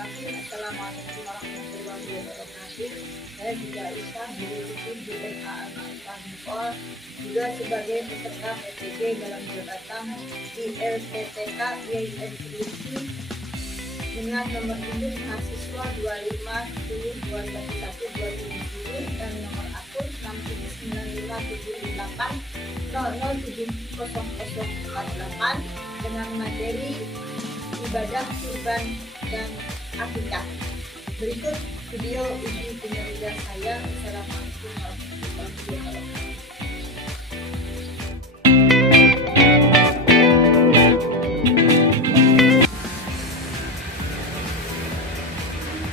Bismillahirrahmanirrahim. Assalamualaikum warahmatullahi wabarakatuh. Saya juga Isa, guru rutin JMA Al-Mahfuz, juga sebagai peserta PTG dalam jabatan di LPTK YIN Solusi dengan nomor induk mahasiswa 2510211270 dan nomor akun 6795788007048 dengan materi ibadah kurban dan akikah. Berikut video uji kinerja saya. Assalamualaikum warahmatullahi wabarakatuh.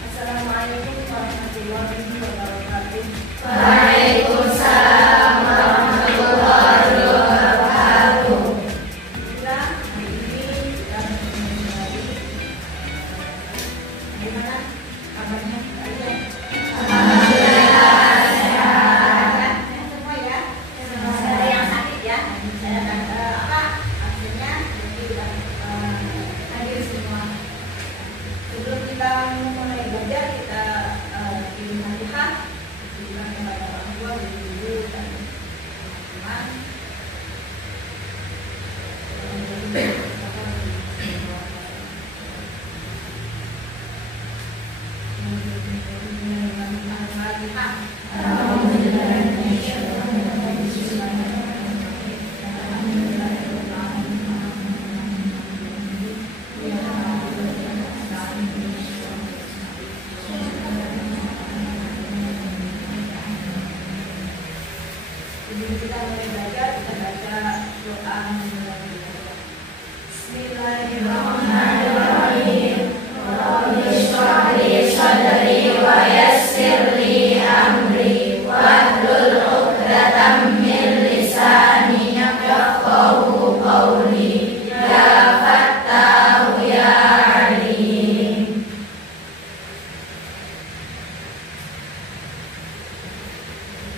Assalamualaikum warahmatullahi wabarakatuh. Waalaikumsalam warahmatullahi wabarakatuh. Kita hari ini kita kembali. Gimana kabarnya kalian? Alhamdulillah sehat. Semua ya. Ada yang sakit ya? Akhirnya jadi hadir semua. Sebelum kita mulai belajar, kita kirim hadiah kepada orang tua, guru dan teman. Sebelum kita mulai belajar, kita baca doa Bismillahirrahmanirrahim. Rabbi shrah li sadri wa yassir li amri wahlul 'uqdatam min lisani yafqahu qawli. Ya Fattahu ya Alim.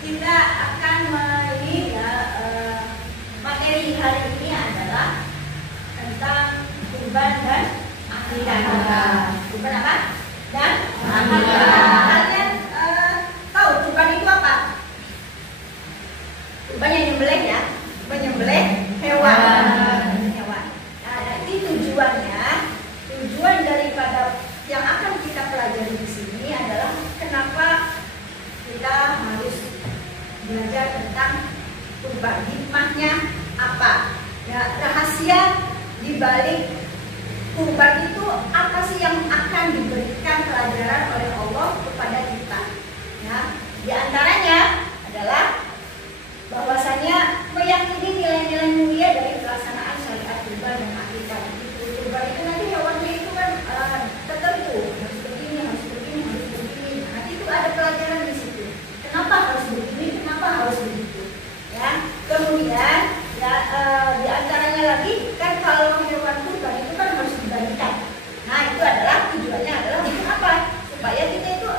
Kita akan materi hari ini adalah tentang kurban dan akikah. Kurban apa? Dan akikah. Kalian tahu kurban itu apa? Kurban yang nyembelih ya, menyembelih hewan. Nah, nanti tujuan daripada yang akan kita pelajari di sini adalah kenapa kita harus belajar tentang kurban, hikmahnya apa, ya, rahasia di balik kurban itu apa sih yang akan diberikan pelajaran oleh Allah kepada kita. Ya, di antaranya adalah bahwasanya meyakini nilai-nilai mulia dari pelaksanaan syariat kurban dan akikah. Kurban itu nanti hewannya itu kan tertentu, harus begini, harus begini, harus begini. Nanti itu ada pelajaran di situ. Kenapa harus begini, kenapa harus begitu, ya. Kemudian ya, di antaranya lagi kan kalau hewan kurban itu kan harus dibagikan. Nah, itu adalah tujuannya adalah untuk apa? Supaya kita itu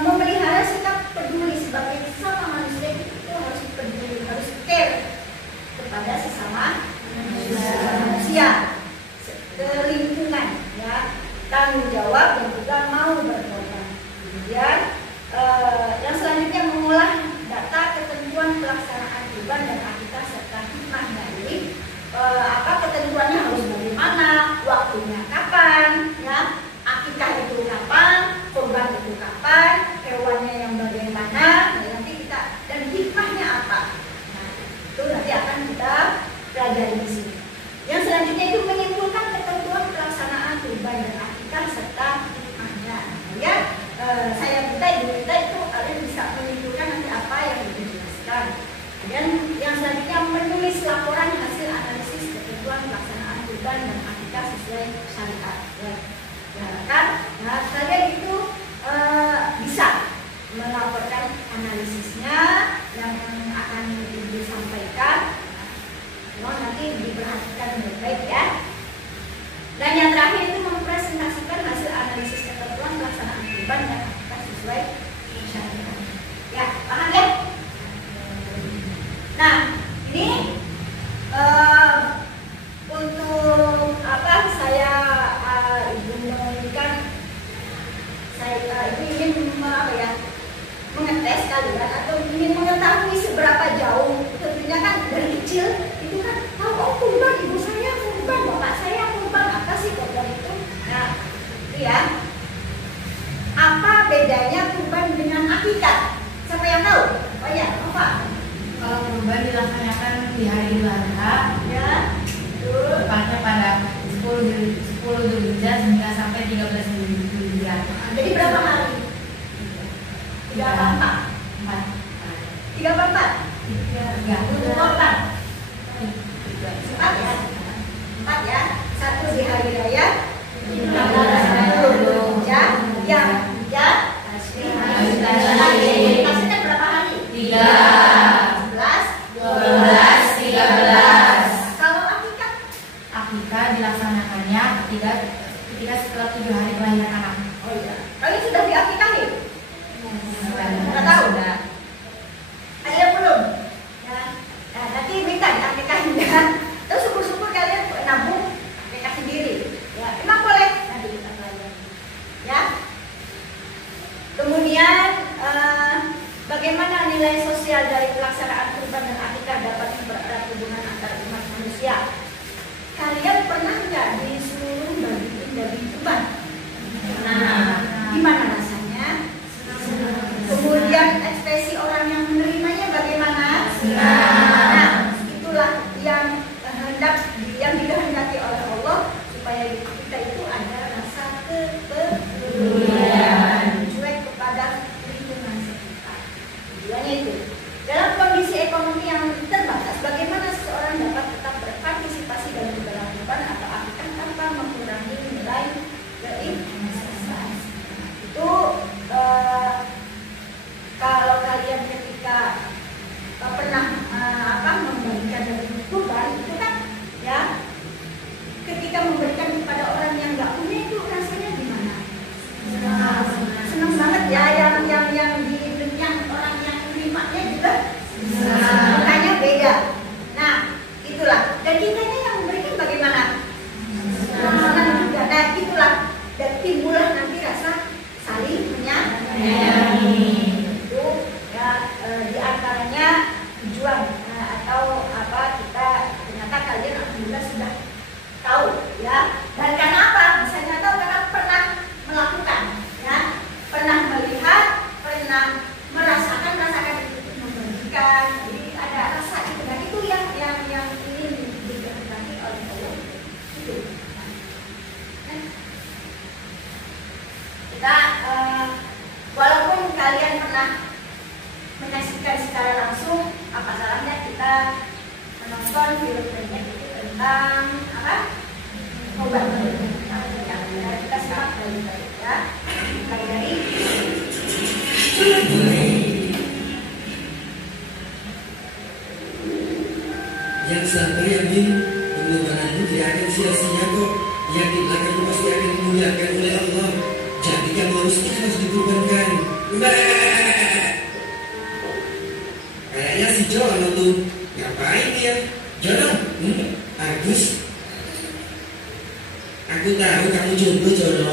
memelihara sikap peduli sebagai sesama manusia, itu harus peduli, harus care kepada sesama manusia, ke lingkungan, ya, tanggung jawab dan juga mau berkorban. Kemudian yang selanjutnya mengolah data ketentuan pelaksanaan kurban dan akikah serta hikmahnya. Jadi ketentuannya harus bagaimana, waktunya kapan, ya, akikah itu kapan, kurban itu kapan, hewannya yang bagaimana, nanti kita dan hikmahnya apa. Nah, itu nanti akan kita pelajari di sini. Yang selanjutnya itu menyimpulkan ketentuan pelaksanaan kurban dan akikah serta hikmahnya. Ya, saya minta, ibu minta itu kalian bisa menyimpulkan nanti apa yang dijelaskan. Dan yang selanjutnya menulis laporan hasil analisis ketentuan pelaksanaan kurban dan akikah sesuai syariat. Ya, kan? Nah, kalian itu bisa melaporkan analisisnya yang akan disampaikan. Nanti diperhatikan baik-baik ya. Dan yang terakhir itu mempresentasikan hasil analisis ketentuan pelaksanaan kurban dan akikah sesuai syariat. Ya, paham ya? Nah, ini untuk apa saya ibu memberikan Ibu ingin mengetes kalian atau ingin mengetahui seberapa jauh. Tentunya kan dari kecil itu kan tahu, oh kurban, ibu saya kurban, bapak saya kurban, apa sih kurban itu? Nah, itu ya. Apa bedanya kurban dengan akikah? Siapa yang tahu? Oh ya, apa? Kalau kurban dilaksanakan di hari Idul Adha, Ya, betul. tepatnya pada 10 Dzulhijjah hingga sampai 13 Dzulhijjah. Jadi berapa hari? 3 apa 4? 3 apa 4? 4 ya? 4 ya? 1 di hari raya, 10 Dzulhijjah, yang kasihnya berapa hari? 3, 11, 12, 13. Kalau akikah? Akikah dilaksanakannya ketika setelah 7 hari kelahiran anak. Oh iya. Kalian sudah diakikahin? Nggak tahu? Ada yang belum? Ya. Nah, nanti minta diakikahin ya. Terus syukur-syukur kalian nabung akikah sendiri. Ya, emang boleh nanti kita pelajari. Ya. Kemudian bagaimana nilai sosial dari pelaksanaan kurban dan akikah dapat mempererat hubungan antar umat manusia? Kalian pernah nggak disuruh bagiin daging kurban? Nah, gimana rasanya? Kemudian ekspresi orang yang menerimanya bagaimana? Nah, itulah yang dikehendaki oleh Allah supaya kita itu ada rasa kepedulian, cuek kepada lingkungan sekitar. Tujuannya itu. Dalam kondisi ekonomi yang terbatas, bagaimana seseorang dapat tetap berpartisipasi dalam keberlangsungan atau akikah tanpa mengurangi nilai keikhlasan? Itu kalau kalian ketika pernah memberikan daging kurban itu kan ya, ketika memberikan kepada orang yang nggak punya itu rasanya gimana? Senang banget ya, yang orang yang menerimanya juga makanya beda. Nah, itulah. Dan kitanya yang memberikan bagaimana? Senang juga. Nah, itulah. Dan timbullah nanti rasa saling menyayangi. Itu ya, diantaranya tujuan atau apa, kita ternyata kalian alhamdulillah sudah tahu ya. Dan karena apa? Bisa tahu karena pernah melakukan ya, pernah melihat, pernah merasakan itu membagikan. Jadi ada rasa itu, dan itu yang ingin dikehendaki oleh Allah itu. Kita walaupun kalian pernah menyaksikan secara langsung, apa salahnya kita menonton film pendek itu tentang apa? Kurban. Ya, kita simak baik-baik ya. Mulai dari yang sabar ya Bin, pengorbananmu tidak akan sia-sia kok. Yakinlah kamu pasti akan dimuliakan oleh Allah. Jadi kamu harus ikhlas dikorbankan. Kayaknya si Jono tuh ngapain dia? Jono, Agus. Aku tahu kamu jomblo Jono,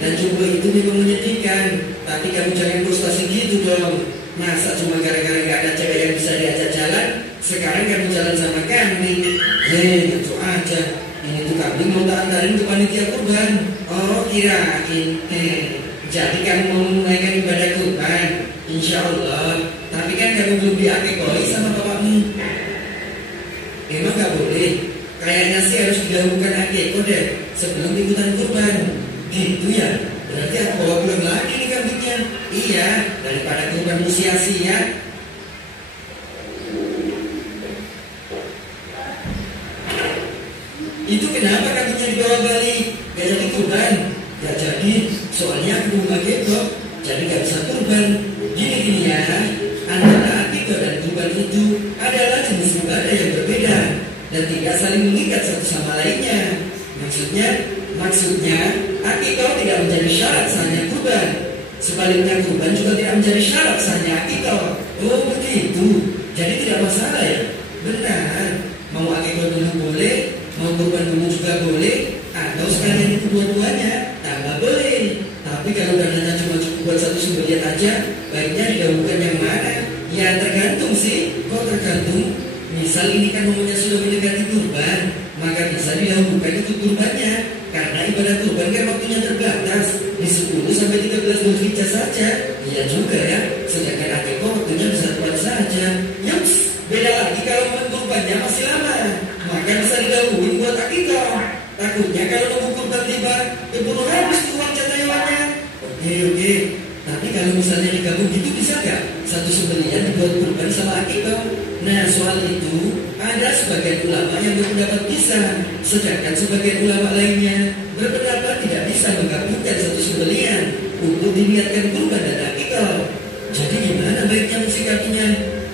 dan jomblo itu memang menyedihkan. Tapi kamu jangan frustasi gitu dong. Masa cuma gara-gara gak ada cewek yang bisa diajak jalan, sekarang kamu jalan sama kambing? Tentu aja. Ini tuh kambing mau tak antarin ke panitia kurban. Oh kirain, jadi kamu mau menunaikan ibadah kurban? Insya Allah. Tapi kan kamu belum diakekoi sama bapakmu. Emang gak boleh? Kayaknya sih harus didahulukan akeko deh sebelum ikutan kurban. Gitu ya? Berarti aku bawa pulang lagi nih kambingnya. Iya, daripada kurbanmu sia-sia. Itu kenapa kambingnya dibawa balik? Gak jadi kurban? Gak jadi, soalnya aku belum akeko, jadi gak bisa kurban. Gini ya, antara akeko dan kurban itu adalah jenis ibadah yang berbeda dan tidak saling mengikat satu sama lainnya. Maksudnya, akikah tidak menjadi syarat sahnya kurban. Sebaliknya kurban juga tidak menjadi syarat sahnya akikah. Oh begitu, jadi tidak masalah ya? Benar, mau akikah dulu boleh, mau kurban dulu juga boleh, atau sekalian itu dua-duanya, tambah boleh. Tapi kalau dananya cuma satu sembelian aja, baiknya didahulukan yang mana? Ya tergantung sih. Kok tergantung? Misal ini kan momennya sudah mendekati kurban, maka bisa didahulukan itu kurbannya. Karena ibadah kurban kan waktunya terbatas, di 10 sampai 13 Dzulhijjah saja. Iya juga ya. Sedangkan akikah waktunya bisa tepat saja. Yups, beda lagi kalau kurbannya masih lama, maka bisa didahului buat akikah. Takutnya kalau nunggu kurban tiba, keburu habis tuh uang jatah hewannya. Oke. Tapi kalau misalnya digabung gitu bisa nggak? Satu sembelian dibuat kurban sama akikah. Nah soal itu ada sebagian ulama yang berpendapat bisa, sedangkan sebagian ulama lainnya berpendapat tidak bisa menggabungkan satu sembelian untuk diniatkan kurban dan akikah. Jadi gimana baiknya mensikapinya?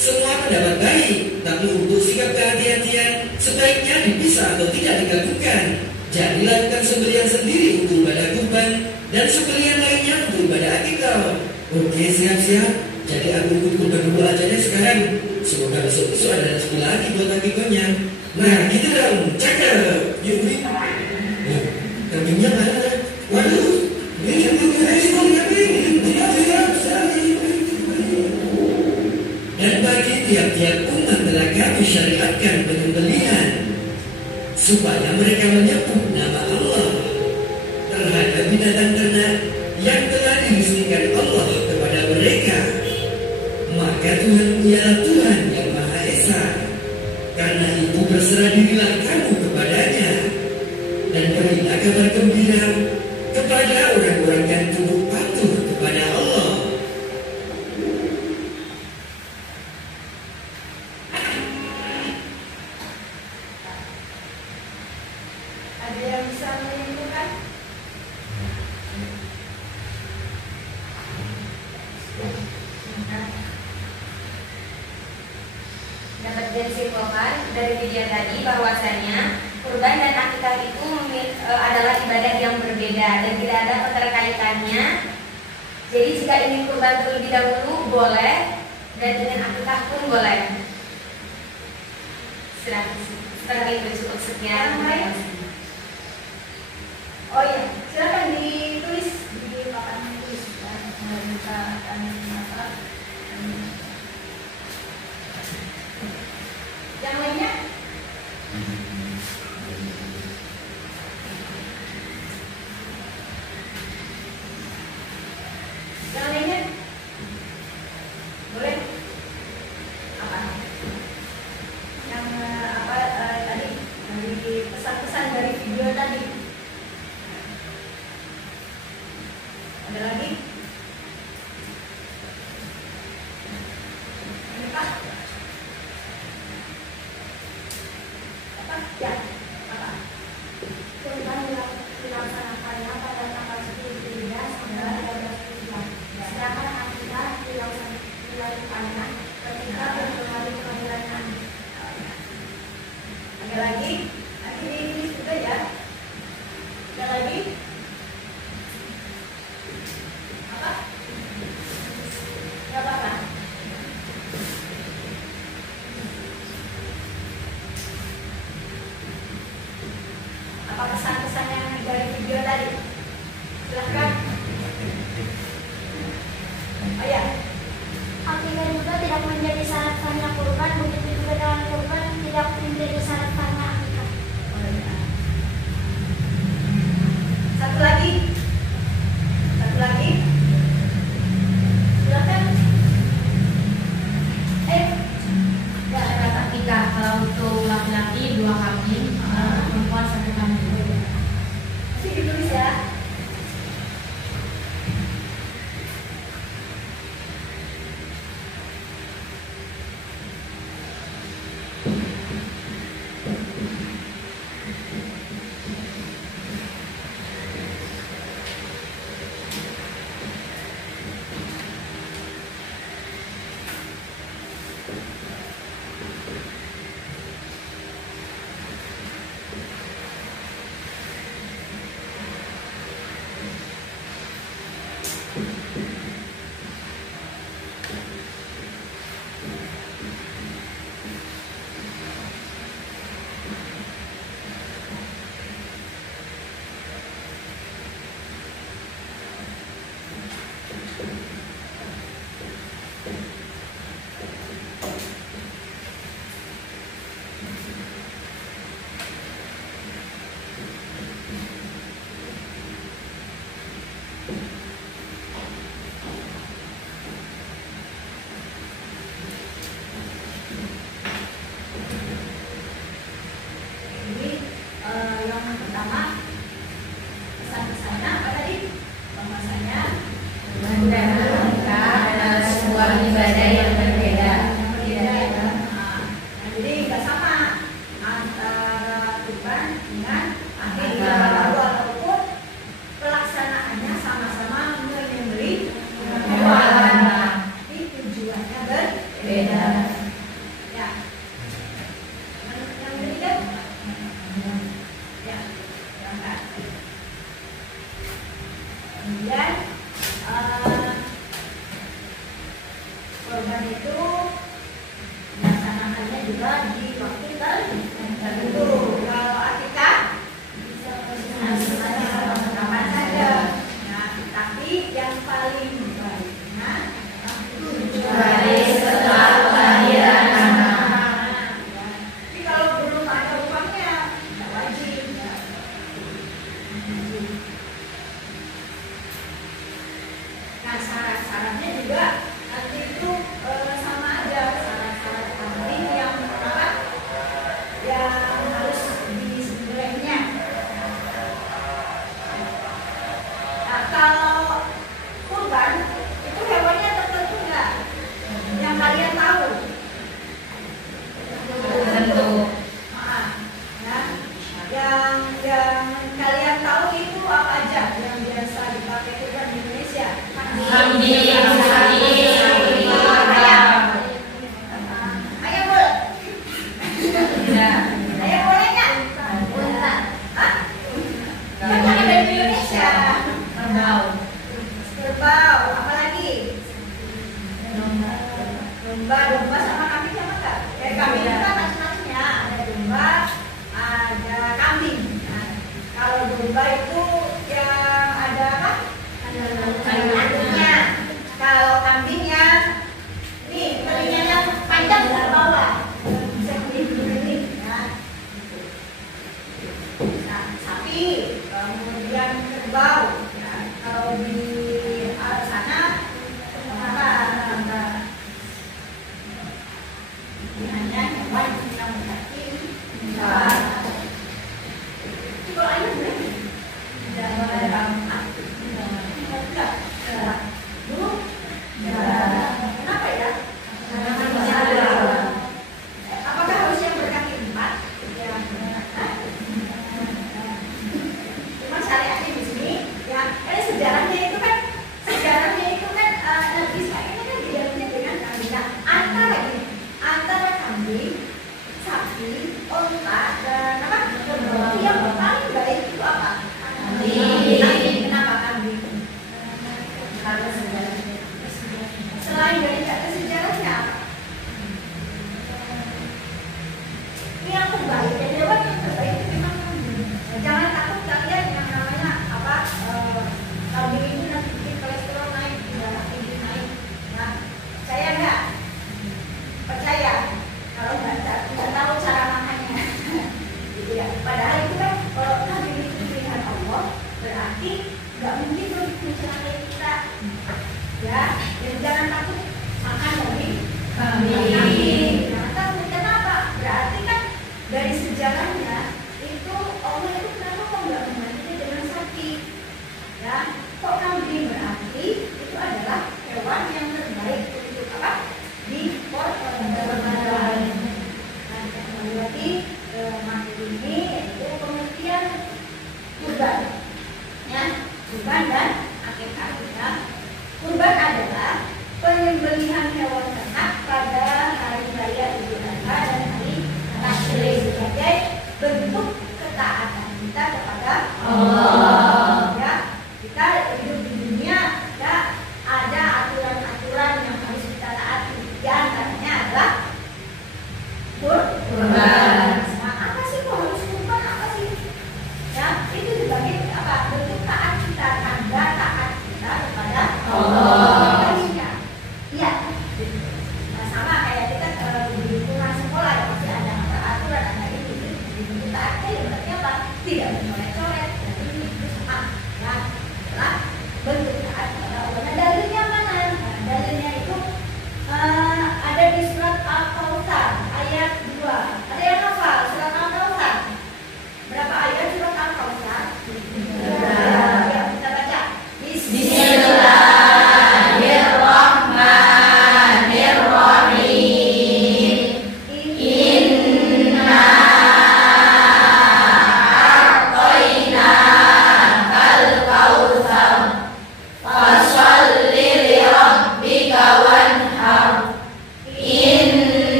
Semua pendapat baik, tapi untuk sikap kehati-hatian sebaiknya dipisah atau tidak digabungkan. Jadi lakukan sembelian sendiri untuk ibadah kurban dan sembelian lainnya untuk ibadah akikah. Oke, siap-siap. Jadi aku ikut kurban dulu aja deh sekarang. Semoga besok-besok ada rezeki lagi buat akikahnya. Nah gitu dong, cakep. Yuk, kambingnya mana? Waduh, ini kambingnya dan bagi tiap-tiap umat telah kami syariatkan penyembelihan supaya mereka menyebut nama Allah terhadap binatang ternak yang telah diizinkan Allah kepada mereka. Maka Tuhan ialah Tuhan yang Maha Esa. Karena itu berserah dirilah kamu kepadanya dan berilah kabar gembira kepada orang-orang yang tunduk patuh kepada Allah. Ada yang bisa menyimpulkan? Dapat disimpulkan dari video tadi bahwasanya kurban dan akikah itu adalah ibadah yang berbeda dan tidak ada keterkaitannya. Jadi jika ingin kurban terlebih dahulu boleh dan ingin akikah pun boleh. Setelah itu cukup sekian. Oh iya, silakan ditulis di papan tulis. Kita akan yang lainnya? Yang lainnya? Boleh? Apa? Yang tadi dari pesan-pesan dari video tadi. Ada lagi? Ini Pak? Apa? Ya, apa? Kurban dilaksanakannya pada tanggal 10 Dzulhijjah sampai 13 Dzulhijjah. Sedangkan akikah dilakukannya ketika berkali kelahiran anak. Ada lagi? Nanti ditulis juga ya. Ada lagi? Apa? Gak apa-apa. Apa pesan-pesan yang dari video tadi? Silahkan. Oh ya. Akikah juga tidak menjadi syarat sahnya kurban, begitu juga dengan kurban tidak menjadi syarat sahnya akikah. Oh ya. Satu lagi. Silahkan. Ya, ada akikah kalau untuk laki-laki 2 kambing, kalau perempuan 1 kambing. Nanti ditulis ya. Jadi yang pertama pesan-pesannya apa tadi? Bahwasanya Dan mereka adalah sebuah ibadah yang berbeda. Nah, jadi nggak sama antara kurban dengan akhir ibadah walaupun pelaksanaannya sama-sama menyembelih hewan, tapi tujuannya berbeda. Ya. Yang ketiga, ya, berangkat. Kemudian korban itu dilaksanakannya juga di waktu tertentu. Kalau akikah kapan saja. Nah, tapi yang paling baiknya 7 hari setelah kelahiran anak. Tapi kalau belum ada uangnya, tidak wajib. Nah, syarat-syaratnya juga nanti itu sama aja, syarat-syarat kambing yang apa? Yang harus disembelihnya. Nah, kalau kurban itu hewannya tertentu nggak? Yang kalian tahu? Tertentu. Maaf, ya. Yang kalian tahu itu apa aja yang biasa dipakai kurban di Indonesia? Kambing, sapi, ayam. Ayam boleh? Tidak. Ayam boleh nggak? Unta. Hah? Kan yang ada di Indonesia. Kerbau. Kerbau, apa lagi? Domba sama kambing sama nggak? Kambing itu kan macam-macamnya. Ada domba, ada kambing. Nah, kalau domba itu yang ada apa? Anduknya. Kalau kambingnya, nih telinganya panjang ke bawah. Bisa ini. Ya. Nah, sapi, kemudian kerbau. Ya, kalau di arah sana apa? Ini hanya hewan yang berarti empat. Kalau ayam boleh? Tidak boleh. Enggak. Dulu? Kenapa ya? Apakah harus yang berkaki 4? Ya. Cuma syariatnya di sini, ya. Karena sejarahnya itu kan Nabi Ismail ini kan didampingi dengan kambing. Nah, antara kambing, sapi, unta dan apa? Kerbau. Yang paling baik itu apa? Kambing. Kenapa kambing? Karena sejarahnya. Selain dari sejarahnya, ini yang terbaik, ya hewan yang terbaik itu memang kambing. Jangan takut kalian yang namanya apa? Kambing itu nanti bikin kolesterol naik, darah tinggi naik. Nah, percaya nggak? Percaya. Kalau nggak tahu cara makannya, gitu ya. Padahal itu kan kalau kambing itu pilihan Allah, berarti nggak mungkin dong mencelakai kita. Ya, dan jangan takut makan dari kambing. Jangan takut. Kenapa? Berarti kan dari sejarahnya itu Allah itu kenapa kok nggak menggantinya dengan sapi? Ya, kok kambing? Berarti itu adalah hewan yang terbaik untuk apa? Di korban. Nah, kembali lagi ke materi ini yaitu pengertian kurban. Ya, kurban dan akikah. Ya. Kurban adalah penyembelihan hewan ternak pada hari raya Idul Adha dan hari Tasyrik sebagai bentuk ketaatan kita kepada Allah. Ya, kita hidup di dunia ya ada aturan-aturan yang harus kita taati. Di antaranya adalah kurban. Nah, apa sih kok harus kurban? Apa sih? Ya, itu sebagai apa? Bentuk taat kita, tanda taat kita kepada Allah. Iya. Nah, sama kayak kita di lingkungan sekolah ya pasti ada aturan, ada ini. Bentuk taatnya ya berarti apa? Tidak mencoret-coret. Ini sama. Ya, adalah bentuk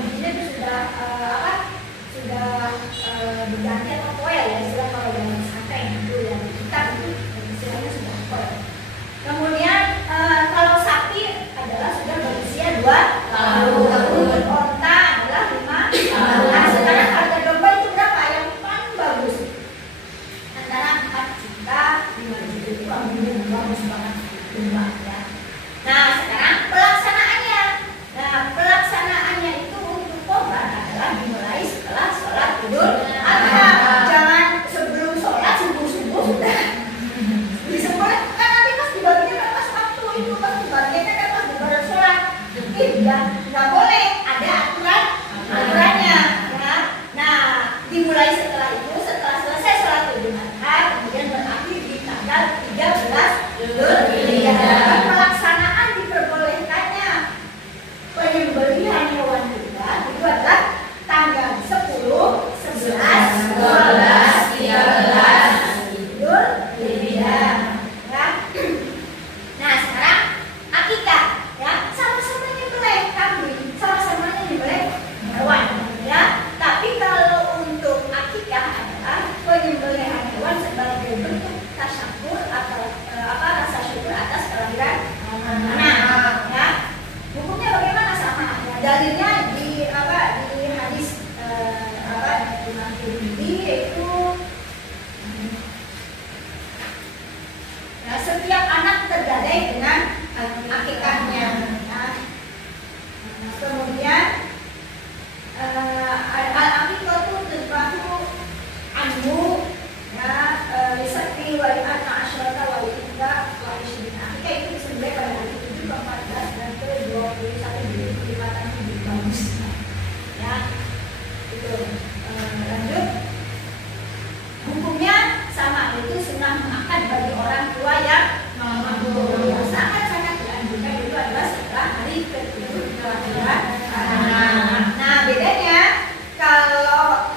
bijinya itu sudah berganti atau koel ya, istilah kalau dalam pesantren itu yang kita itu istilahnya sudah koel. Kemudian kalau sapi adalah sudah berusia 2 tahun, onta adalah 5 tahun. Nah, sekarang harga domba itu berapa yang paling bagus? Antara 4 juta 5 juta itu bagus banget domba ya. Nah, sekarang pelaksanaannya. Nah, pelaksanaannya itu untuk korban adalah dimulai setelah sholat Idul Adha. Jangan sebelum sholat subuh-subuh sudah disembelih. Kan nanti pas dibaginya kan pas waktu itu pas dibaginya kan pas dibagian sholat. Ya, nggak boleh. Ada aturannya. Ya. Nah, dimulai setelah itu, setelah selesai sholat Idul Adha, kemudian berakhir di tanggal 13 Dhul Hijjah. Pelaksanaan diperbolehkannya penyembelihan hewan kurban itu adalah tanggal 10, 11, 12, 13 Dhul Hijjah. Ya. Nah, sekarang akikah ya, sama-sama nyembelih kambing, sama-sama nyembelih hewan ya. Tapi kalau untuk akikah adalah penyembelihan hewan sebagai bentuk tasyakur atau rasa syukur atas kelahiran anak ya. Hukumnya bagaimana? Sama ya. Dalilnya di hadis Imam Tirmidzi yaitu ya, setiap anak tergadai dengan akikahnya ya. Kemudian al-aqiqatu tadbahu anhu ya, lisati wa li'ana asyrata wa li'idda wa isyrina. Akikah itu disembelih pada hari 7, 14 dan ke-21 Juli kelipatan hidup bagus ya. Itu lanjut. Hukumnya sama, itu sunnah muakkad bagi orang tua yang mampu. Yang sangat-sangat dianjurkan itu adalah setelah hari ke-7 kelahiran anak. Nah, bedanya kalau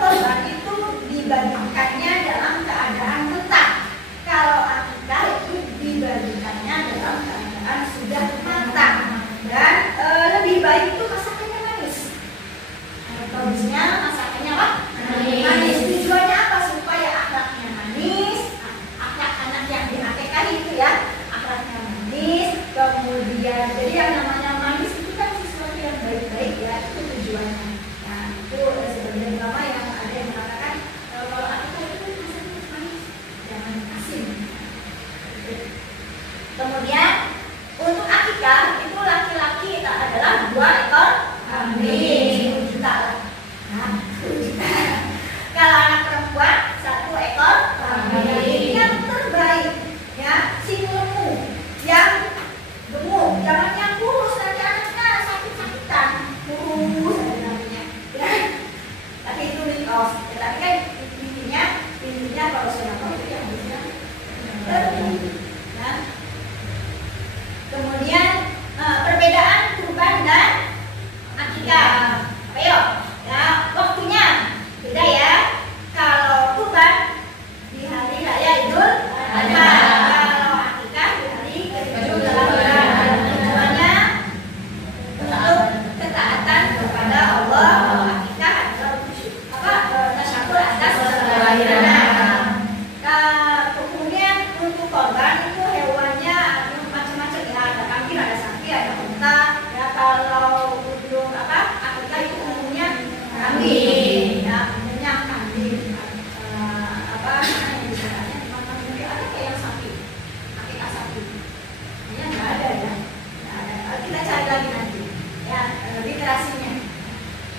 korban itu dibagikannya dalam keadaan tetap. Kalau akikah itu dibagikannya dalam keadaan sudah matang. Dan lebih baik itu masakannya manis. Bagusnya masakannya apa? Manis. Tujuannya apa? Supaya akhlaknya manis. Akhlak anak yang diakikah itu ya, akhlaknya manis. Kemudian jadi yang namanya manis itu kan sesuatu yang baik-baik ya, itu tujuannya. Nah, itu sebagian ulama yang ada yang mengatakan kalau akikah itu masakannya manis, jangan asin. Kemudian untuk akikah itu laki-laki adalah 2 ekor kambing, 1 juta lah. Nah, 1 juta. Kalau anak perempuan 1 ekor kambing yang terbaik ya, si lemu, yang gemuk, jangan yang kurus nanti anaknya sakit-sakitan, kurus ada namanya ya. Tapi itu mitos. Ya, tapi kan intinya kalau sudah mau itu yang bisa ya. Kemudian perbedaan kurban dan akikah. Ayo, ya waktunya beda ya. Kalau kurban di hari raya Idul Adha, kalau akikah di hari ke-7 kelahiran. Tujuannya untuk ketaatan kepada Allah. Akikah adalah tasyakur atas kelahiran. Kemudian untuk korban itu hewannya macam-macam ya, ada kambing, ada sapi, ada unta ya. Kalau untuk akikah itu umumnya kambing ya, umumnya kambing. Yang disebutnya mungkin ada kayak yang sapi, akikah sapi kayaknya nggak ada ya, nggak ada. Kita cari lagi nanti ya literasinya.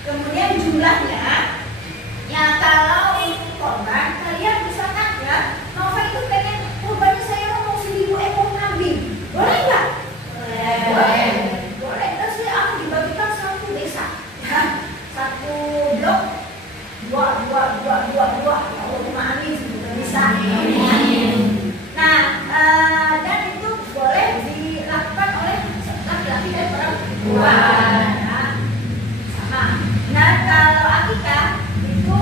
Kemudian jumlahnya ya, kalau untuk korban kalian misalkan ya, Nova itu pengen korbannya saya mau 1000 ekor kambing, boleh nggak? Boleh. Terus ya akan dibagikan 1 desa ya, 1 blok 2 ya, rumah amin sudah bisa. Nah, dan itu boleh dilakukan oleh laki-laki dan perempuan ya. Sama. Nah, kalau akikah itu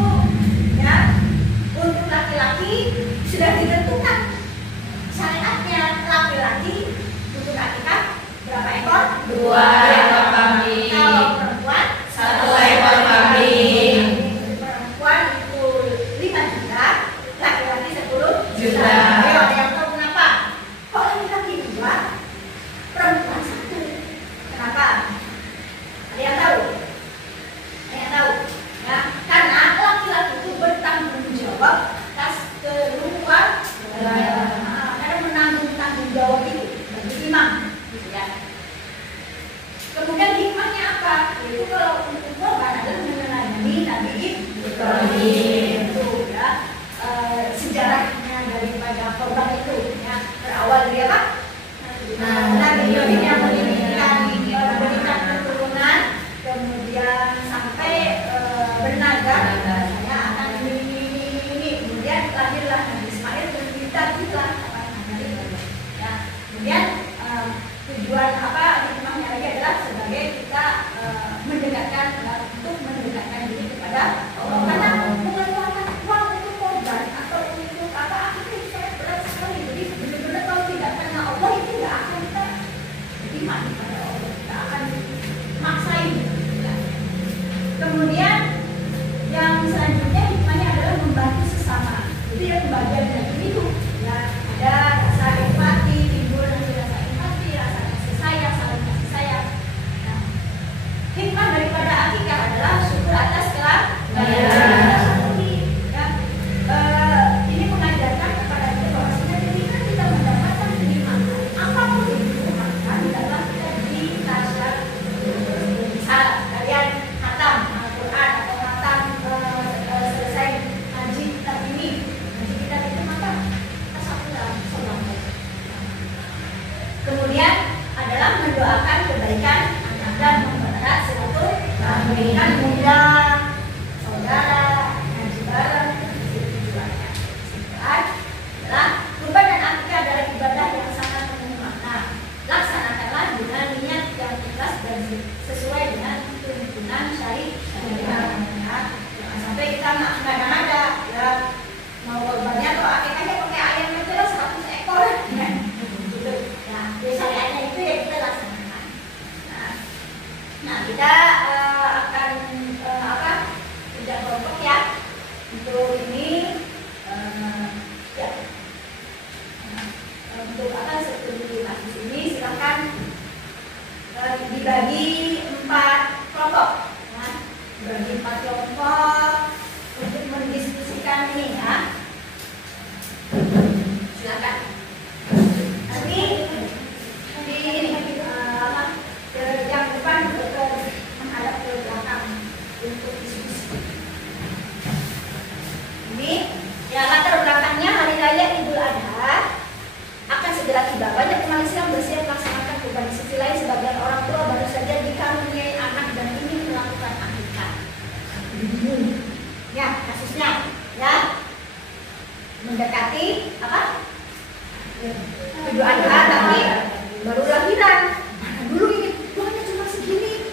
Kan undang saudara ngaji bareng itu tujuannya. Adalah kurban dan akikah adalah ibadah yang sangat penuh makna. Laksanakanlah dengan niat yang ikhlas dan sesuai dengan tuntunan syariat. Jangan sampai kita ngada-ngada ya mau kurbannya atau akikahnya pakai ayam aja 100 ekor. Gitu. Nah, syariatnya itu yang kita laksanakan. Nah, kita akan kerja kelompok ya untuk ini ya. Untuk studi kasus ini silakan dibagi 4 kelompok. Nah, dibagi 4 kelompok untuk mendiskusikan ini ya. Silakan. Nanti di yang depan menghadap ke belakang untuk diskusi. Ini ya latar belakangnya hari raya Idul Adha akan segera tiba. Banyak umat Islam bersiap melaksanakan kurban. Di sisi lain sebagian orang tua baru saja dikaruniai anak dan ingin melakukan akikah. Ya kasusnya ya mendekati apa? Idul Adha tapi baru lahiran. Dulu ini buahnya cuma segini.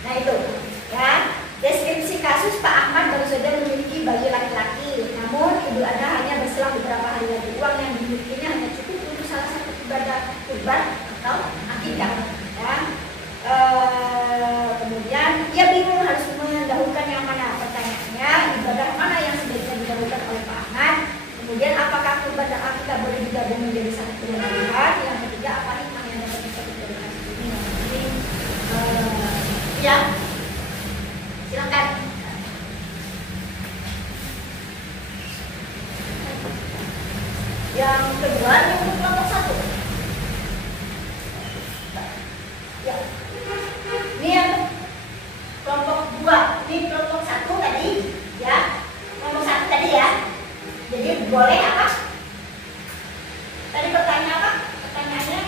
Nah itu ya. Deskripsi kasus Pak Ahmad baru saja memiliki bayi laki-laki. Namun Idul Adha hanya berselang beberapa hari lagi. Uang yang dimilikinya hanya cukup untuk salah satu ibadah kurban atau akikah. Ya. Kemudian ia bingung harus mendahulukan yang mana. Pertanyaannya ibadah mana yang sebaiknya didahulukan oleh Pak Ahmad. Kemudian apakah kurban dan akikah boleh digabung menjadi satu kewajiban? Yang ketiga apa hikmah yang dapat disebut dari kasus ini? Ya, silakan. Yang kedua ini untuk kelompok 1. Ya, ini yang kelompok 2. Ini kelompok 1 tadi, ya. Kelompok 1 tadi ya. Jadi boleh apa? Tadi pertanyaan apa? Pertanyaannya?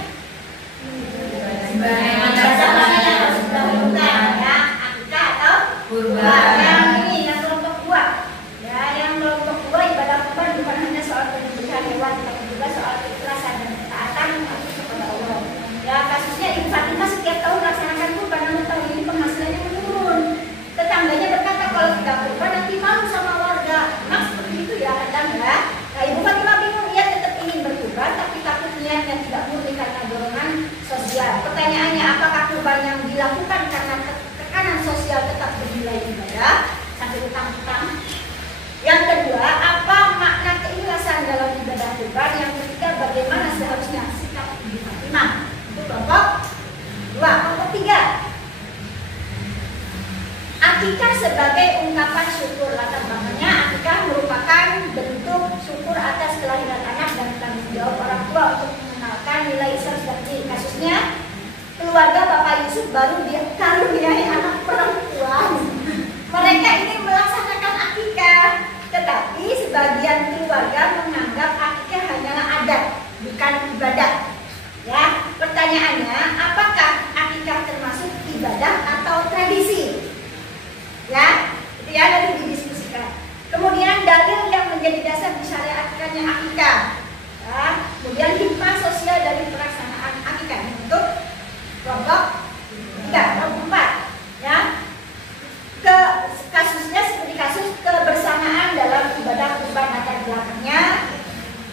Yang ini yang kelompok 2. Ya, yang kelompok 2 ibadah kurban bukan hanya soal penyembelihan hewan, tapi juga soal keikhlasan dan ketaatan kepada Allah. Ya, kasusnya Ibu Fatimah setiap tahun melaksanakan kurban, namun tahun ini penghasilannya menurun. Tetangganya berkata kalau tidak kurban nanti malu sama warga. Nah, seperti itu ya kadang ya. Nah, Ibu Fatimah bingung, ia tetap ingin berkurban tapi takut niatnya tidak murni karena dorongan sosial. Pertanyaannya, apakah kurban yang dilakukan karena tekanan sosial tetap bernilai ibadah sampai utang-utang? Yang kedua, apa makna keikhlasan dalam ibadah kurban? Yang ketiga, bagaimana seharusnya sikap Ibu Fatimah? Itu kelompok 2. Kelompok 3, akikah sebagai ungkapan syukur. Latar belakangnya akikah merupakan bentuk syukur atas kelahiran anak dan tanggung jawab orang tua untuk mengenalkan nilai Islam seperti kasusnya keluarga Bapak Yusuf baru dikaruniai anak perempuan. Mereka ingin melaksanakan akikah, tetapi sebagian keluarga menganggap akikah hanyalah adat, bukan ibadah. Ya, pertanyaannya, apakah akikah termasuk ibadah atau tradisi? Ya, itu ya nanti didiskusikan. Kemudian dalil yang menjadi dasar disyariatkannya akikah. Ya, kemudian hikmah sosial dari pelaksanaan akikah untuk kelompok 3, kelompok 4. Ya, kasusnya seperti kasus kebersamaan dalam ibadah kurban. Latar belakangnya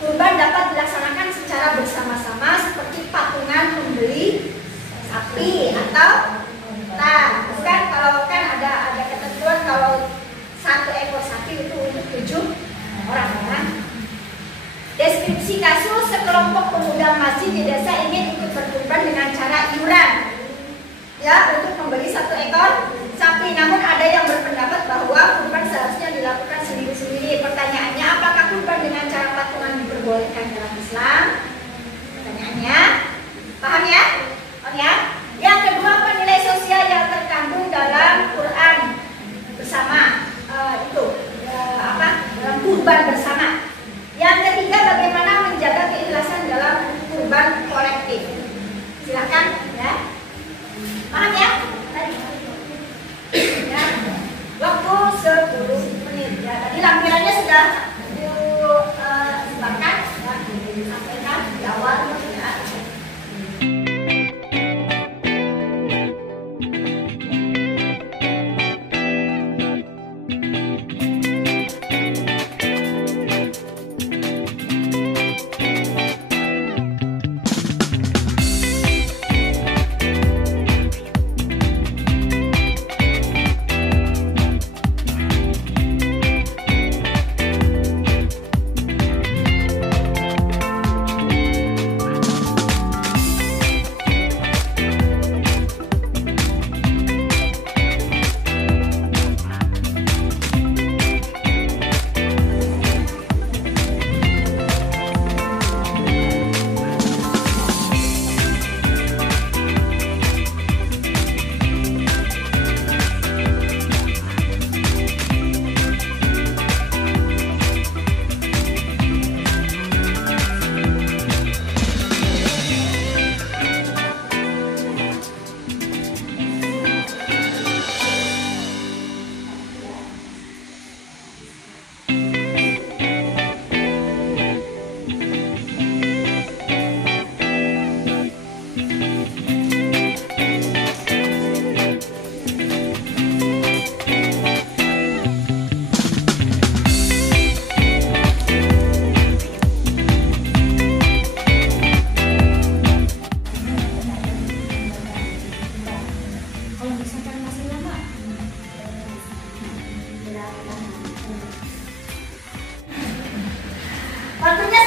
kurban dapat dilaksanakan secara bersama-sama seperti patungan membeli sapi atau unta. Bukan kalau kan ada ketentuan kalau 1 ekor sapi itu untuk 7 orang ya. Deskripsi kasus sekelompok pemuda masjid di desa ingin ikut berkurban dengan cara iuran ya untuk membeli 1 ekor sapi. Namun ada yang berpendapat bahwa kurban seharusnya dilakukan sendiri-sendiri. Pertanyaannya, apakah kurban dengan cara patungan diperbolehkan dalam Islam? Pertanyaannya, paham ya? Oh ya. Yang kedua, apa nilai sosial yang terkandung dalam Quran bersama dalam kurban bersama. Yang ketiga, bagaimana menjaga keikhlasan dalam kurban kolektif. Silakan ya. Paham ya? Tadi.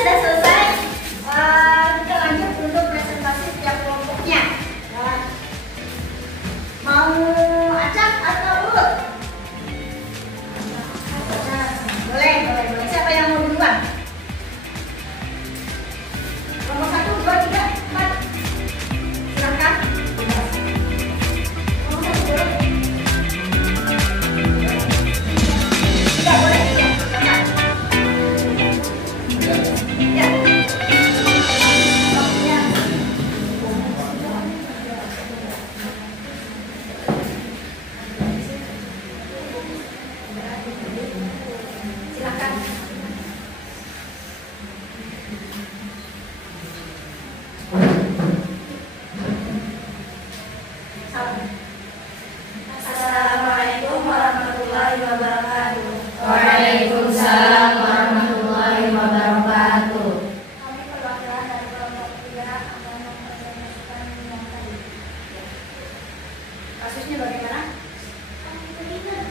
sudah selesai. Kita lanjut untuk presentasi setiap kelompoknya. Ya. Mau acak atau urut? Boleh. Siapa yang mau duluan? Nomor 1, 2, 3, 4. Silahkan. Nomor 1 dulu. Tidak boleh. Ya, silahkan. Ya. Silakan. Assalamualaikum warahmatullahi wabarakatuh. Waalaikumsalam warahmatullahi wabarakatuh. Kami perwakilan dari kelompok 3 akan mempresentasikan yang tadi. Kasusnya bagaimana? Kami berikan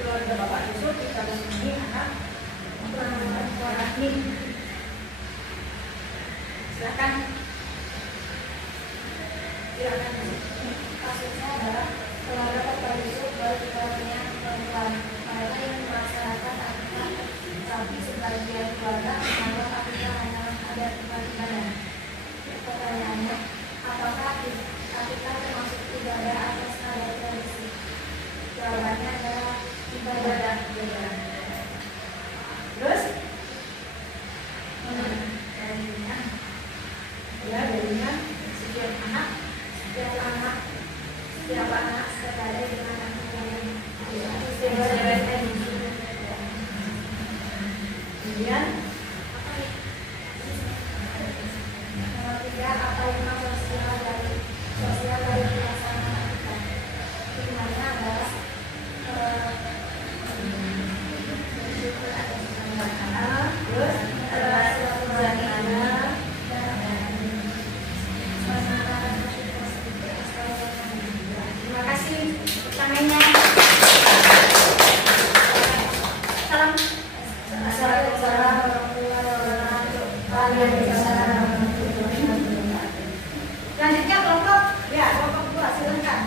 Keluarga Bapak Yusuf kita ini anak Rahim. Silakan. kasusnya adalah keluarga Bapak Yusuf baru punya perempuan. Mereka yang melaksanakan akikah, tapi sebagian keluarga menganggap akikah hanyalah adat ibadah. Pertanyaannya, apakah akikah termasuk ibadah atas nama tradisi? Jawabannya adalah ibadah. Terus? Darinya setiap anak senada dengan Kemudian nomor 3, apa lima sosial dari pelaksanaan akikah? Lingkungannya adalah bersyukur atas keberkahan, terus adalah suatu bagaimana dan suasana positif. terima kasih pertanyaannya. Salam. Assalamualaikum warahmatullahi wabarakatuh. Waalaikumsalam warahmatullahi wabarakatuh. Selanjutnya kelompok 2 silakan.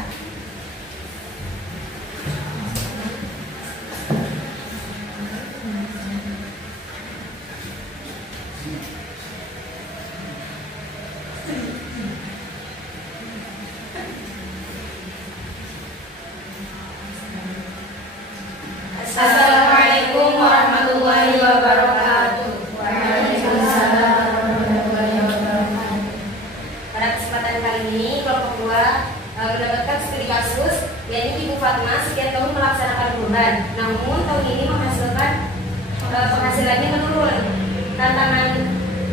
Assalamualaikum warahmatullahi wabarakatuh. Waalaikumsalam warahmatullahi wabarakatuh. Pada kesempatan kali ini kelompok 2 mendapatkan studi kasus, yakni Ibu Fatma sekian tahun melaksanakan kurban, namun tahun ini menghasilkan penghasilannya menurun. Tantangan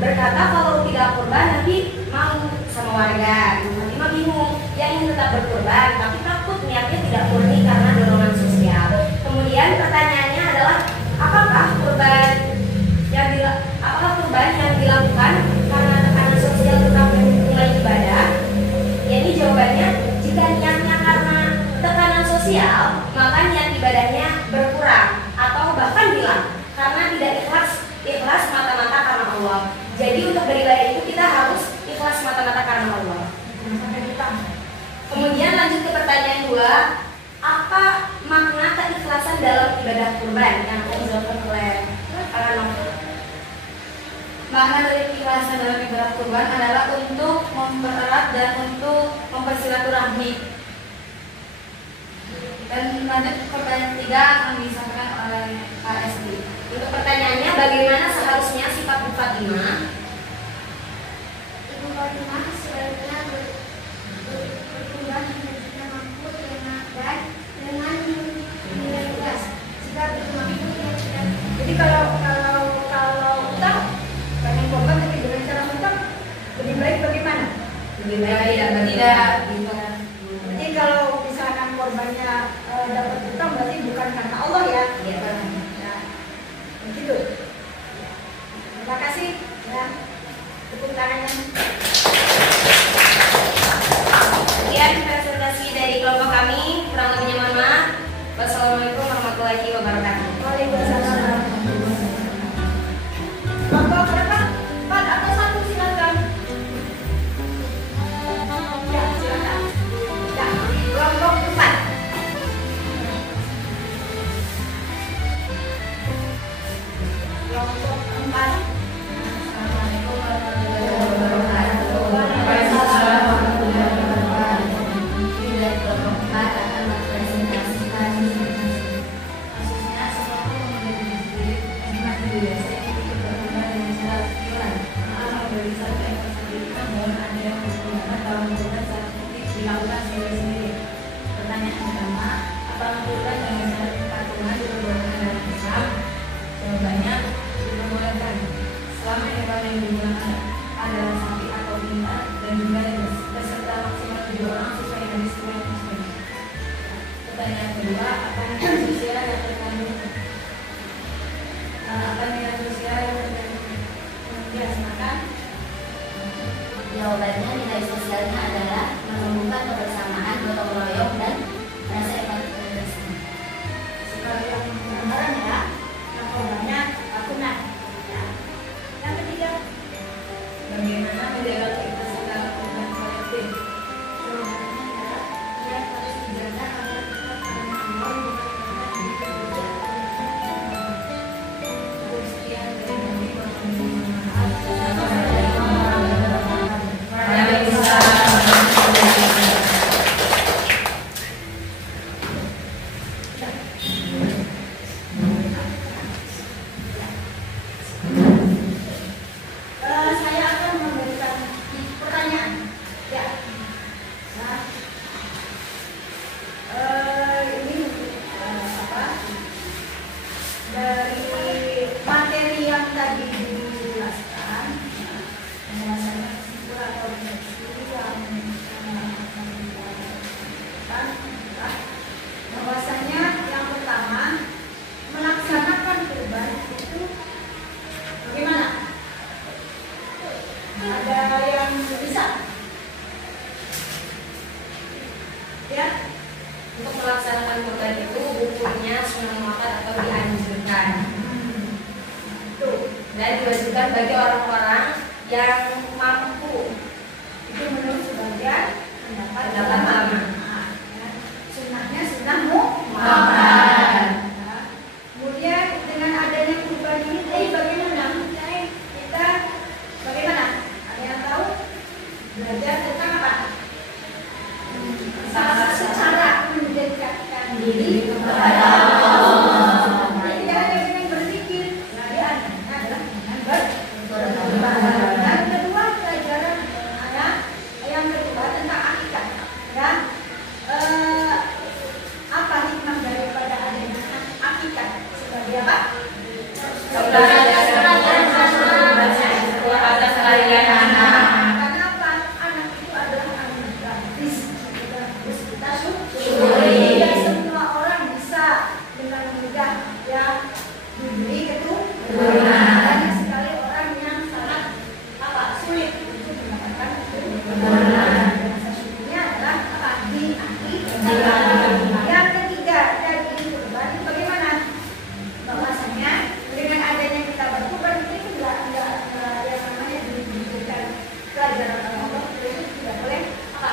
berkata kalau tidak kurban nanti mau sama warga, nanti mah bingung. Yang ingin tetap berkurban tapi takut niatnya tidak murni karena dorongan sosial. Kemudian pertanyaannya adalah apakah kurban yang dilakukan karena tekanan sosial tetap mulai ibadah? Jadi jawabannya, jika niatnya karena tekanan sosial, maka niat ibadahnya berkurang atau bahkan hilang karena tidak ikhlas mata-mata karena Allah. Jadi untuk beribadah itu kita harus ikhlas mata-mata karena Allah. Kemudian lanjut ke pertanyaan 2, apa makna keikhlasan dalam ibadah kurban yang akan dilakukan oleh Aranov? Makna dari keikhlasan dalam ibadah kurban adalah untuk mempererat dan untuk mempersilaturahmi. Dan lanjut ke pertanyaan 3 akan disampaikan oleh Pak Esdi. Untuk pertanyaannya, bagaimana seharusnya sifat Bu Fatimah? Ibu Fatimah sebaiknya berkurban jika mampu dan dengan nilai tugas. Jika belum mampu tidak. Jadi kalau utang pengen korban tapi dengan cara utang lebih baik bagaimana? Lebih baik Tidak. Jadi kalau misalkan korbannya dapat utang berarti bukan karena Allah ya. Iya. Nah, begitu. Terima kasih ya. Tepuk tangannya. Sekian presentasi dari kelompok kami. Kurang lebihnya mohon maaf. Wassalamualaikum warahmatullahi wabarakatuh. Waalaikumsalam. seorang kurban dengan syarat patungan diperbolehkan dalam Islam? Jawabannya diperbolehkan selama hewan yang digunakan adalah sapi atau unta dan juga beserta maksimal 7 orang sesuai hadis riwayat Muslim. Pertanyaan kedua, apa nilai sosial yang terkandung? Ya, silakan. Jawabannya nilai sosialnya adalah menumbuhkan kebersamaan, gotong royong dan rasa empati bersama. Sekali yang gambaran ya, yang korbannya patungan. Ya. Yang ketiga, Bagaimana menjaga keikhlasan dalam kurban kolektif? Jawabannya adalah ia harus dijaga agar tetap karena Allah bukan karena diri pribadi atau Cukup sekian dari kami. Mohon saya akan memberikan pertanyaan. Ya. Nah, ini apa? Dari materi yang tadi dijelaskan, bahwasanya kesimpulan atau refleksi yang akan kita lakukan adalah bahwasanya yang pertama melaksanakan kurban itu bagaimana? Ada yang bisa? Ya, Untuk melaksanakan kurban itu hukumnya sunnah muakkad atau dianjurkan tuh. dan diwajibkan bagi orang-orang yang mampu. Itu menurut sebagian pendapat Pendapat ulama. Nah, ya. Sunnahnya sunnah Muakkad. Nah, kemudian dengan adanya kurban ini, bagaimana? Kita bagaimana? Ada yang tahu? Belajar tentang apa? Secara mendekatkan diri kepada Allah. Jadi tidak hanya dengan berzikir, diantaranya adalah dengan beribadah. Dan kedua pelajaran yang kedua tentang akikah. Ya, apa hikmah daripada adanya akikah sebagai apa? Atas kalian anak. Karena apa? Anak itu adalah anugerah rezeki yang harus kita Syukuri. Tidak semua orang bisa dengan mudah ya diberi keturunan. Banyak sekali orang yang sangat sulit untuk mendapatkan keturunan. Rasa syukurnya adalah apa? Yang ketiga dari kurban itu bagaimana? Bahwasanya dengan adanya kita berkurban itu enggak yang namanya diberikan pelajaran Allah itu tidak boleh apa?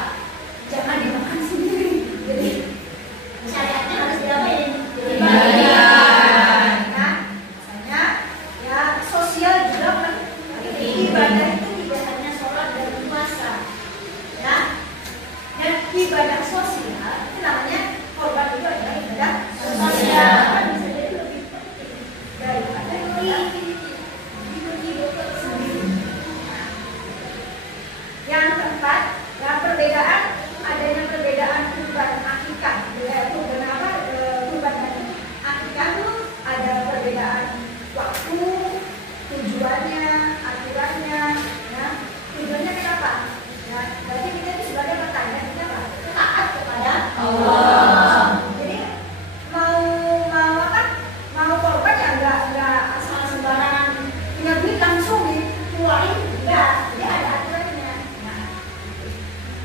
Jangan dimakan sendiri. Jadi syariatnya harus diapain? Dibagikan. Nah, misalnya ya sosial juga kan ibadah itu tidak hanya sholat dan puasa. Ya. Dan ibadah sosial itu namanya korban itu adalah ibadah sosial. Kan bisa jadi lebih penting daripada hidup sendiri. Nah, yang keempat, yang perbedaan adanya perbedaan kurban akikah, yaitu kenapa kurban dan akikah itu ada perbedaan waktu, tujuannya, aturannya, ya. Tujuannya kenapa? Ya, berarti kita itu sebagai petani kita apa? Taat kepada Allah. Jadi mau apa? Mau korban ya enggak asal sembarangan punya duit langsung dikeluarin, enggak. Jadi ada aturannya. Nah,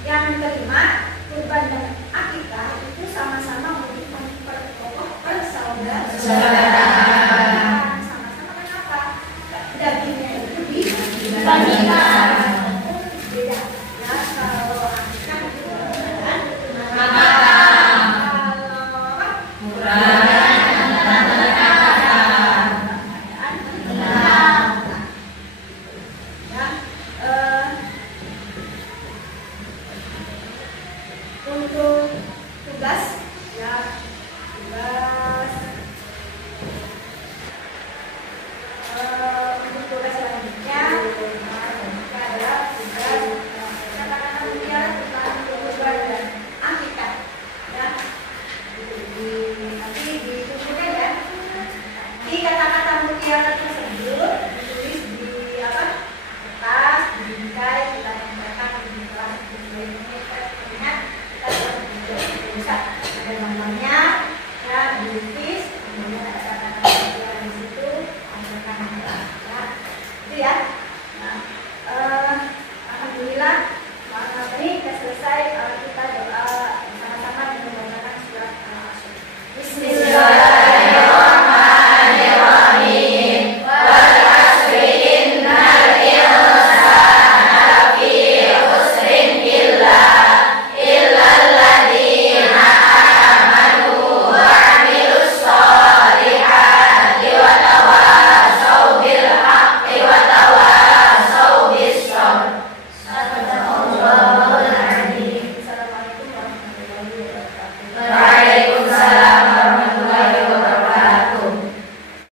yang kelima, kurban dan akikah itu sama-sama untuk memperkokoh persaudaraan. Sama-sama kenapa? Dagingnya itu dibagikan. Beda. Ya, kalau akikah itu dan untuk tugas ya tugas untuk tugas selanjutnya adalah tugas katakanlah dia tentang kurban dan akikah ya. ada gambarnya